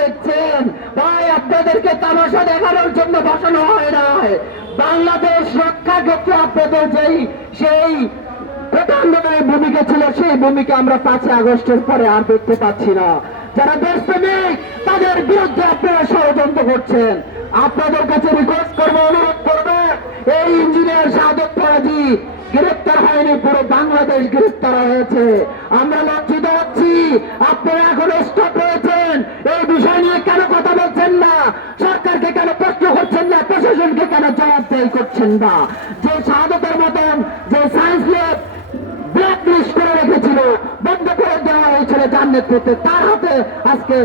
দেখছেন? ভাই, আপনাদেরকে তামাশা দেখানোর জন্য বসানো হয় নাই। বাংলাদেশ রক্ষা ক্ষেত্রে আপনাদের যেই, সেই প্রধানমন্ত্রীর ভূমিকা ছিল, সেই ভূমিকা আমরা পাঁচই আগস্টের পরে আর দেখতে পাচ্ছি না। যারা দেশপ্রেমিক, তাদের বিরুদ্ধে আপনারা ষড়যন্ত্র করছেন। আপনাদের কাছে রিকোয়েস্ট করব, অনুরোধ করব, এই ইঞ্জিনিয়ার সাদক ফরাজি গ্রেপ্তার হয়নি, পুরো বাংলাদেশ গ্রেপ্তার হয়েছে। আমরা লজ্জিত হচ্ছি, আপনারা এখন স্টপ রয়েছেন এই বিষয় নিয়ে কেন কথা বলছেন না সরকারকে কেন প্রশ্ন করছেন না প্রশাসনকে কেন জবাবদেহি করছেন না। যে শাহাদতের মতন যে সায়েন্স ল্যাব ব্ল্যাক লিস্ট করে রেখেছিল, বন্ধ করে দেওয়া হয়েছিল যার নেতৃত্বে, তার হাতে আজকে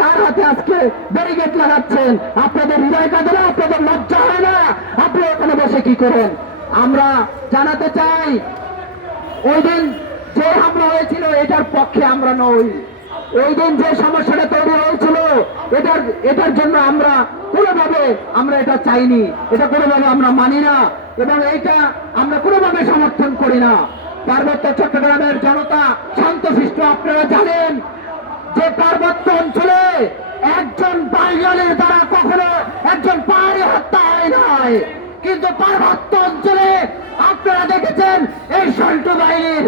তার হাতে আজকে ব্যারিকেড লাগাচ্ছেন। আপনাদের হৃদয় কাঁদে না, আপনাদের লজ্জা হয় না? আপনি ওখানে বসে কি করেন? আমরা জানাতে চাই, ওই দিন যে হামলা হয়েছিল, এটার পক্ষে আমরা নই। ওই দিন যে সমস্যাটা তৈরি হয়েছিল, এটার এটার জন্য আমরা কোনোভাবে আমরা এটা চাইনি। এটা কোনোভাবে আমরা মানি না এবং এইটা আমরা কোনোভাবে সমর্থন করি না। পার্বত্য চট্টগ্রামের জনতা শান্তশিষ্ট আপনারা জানেন যে পার্বত্য অঞ্চলে একজন বাঙালির দ্বারা কখনো একজন পাহাড়ি হত্যা হয় নাই। কিন্তু পার্বত্য অঞ্চলে আপনারা দেখেছেন এই সল্টু বাহিনীর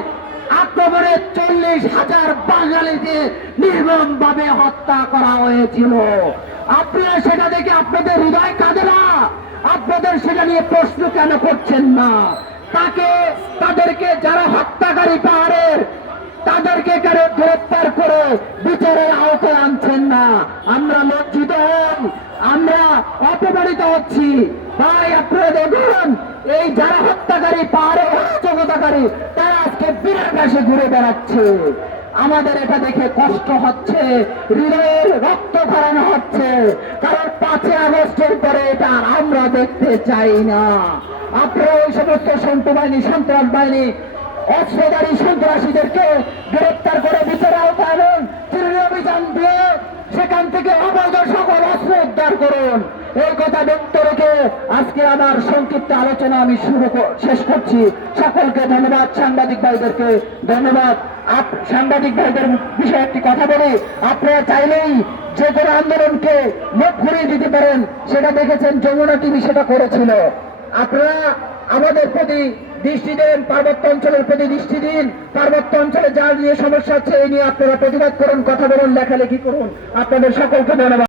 আক্রমণে চল্লিশ হাজার বাঙালিকে নির্মম ভাবে হত্যা করা হয়েছিল। আপনারা সেটা দেখে আপনাদের হৃদয় কাঁদে না। আপনাদের সেটা নিয়ে প্রশ্ন কেন করছেন না? তাকে, তাদেরকে যারা হত্যাকারী পাহাড়ের, তাদেরকে কেন গ্রেপ্তার করে বিচারের আওতায় আনছেন না? আমরা লজ্জিত হন, আমরা অপমানিত হচ্ছি। তাই আপনারা দেখুন, এই যারা হত্যাকারী পাহাড়ে অচকতাকারী তারা বিরাট ঘুরে বেড়াচ্ছে। আমাদের এটা দেখে কষ্ট হচ্ছে, হৃদয়ের রক্ত করানো হচ্ছে। কারণ পাঁচই আগস্টের পরে এটা আমরা দেখতে চাই না। আপনারা ওই সমস্ত সন্ত বাহিনী, সন্ত্রাস বাহিনী, অস্ত্রধারী সন্ত্রাসীদেরকে গ্রেপ্তার করে বিচারে আওতায় আনুন। থেকে অবৈধ সকল অস্ত্র উদ্ধার করুন। এই কথা ব্যক্ত রেখে আজকে আমার সংক্ষিপ্ত আলোচনা আমি শুরু শেষ করছি। সকলকে ধন্যবাদ। সাংবাদিক ভাইদেরকে ধন্যবাদ। সাংবাদিক ভাইদের বিষয়ে একটি কথা বলি। আপনারা চাইলেই যে কোনো আন্দোলনকে মুখ ঘুরিয়ে দিতে পারেন। সেটা দেখেছেন, যমুনা টিভি সেটা করেছিল। আপনারা আমাদের প্রতি দৃষ্টি দেন, পার্বত্য অঞ্চলের প্রতি দৃষ্টি দিন, পার্বত্য অঞ্চলে যা নিয়ে সমস্যা হচ্ছে এই নিয়ে আপনারা প্রতিবাদ করুন, কথা বলুন, লেখালেখি করুন। আপনাদের সকলকে ধন্যবাদ।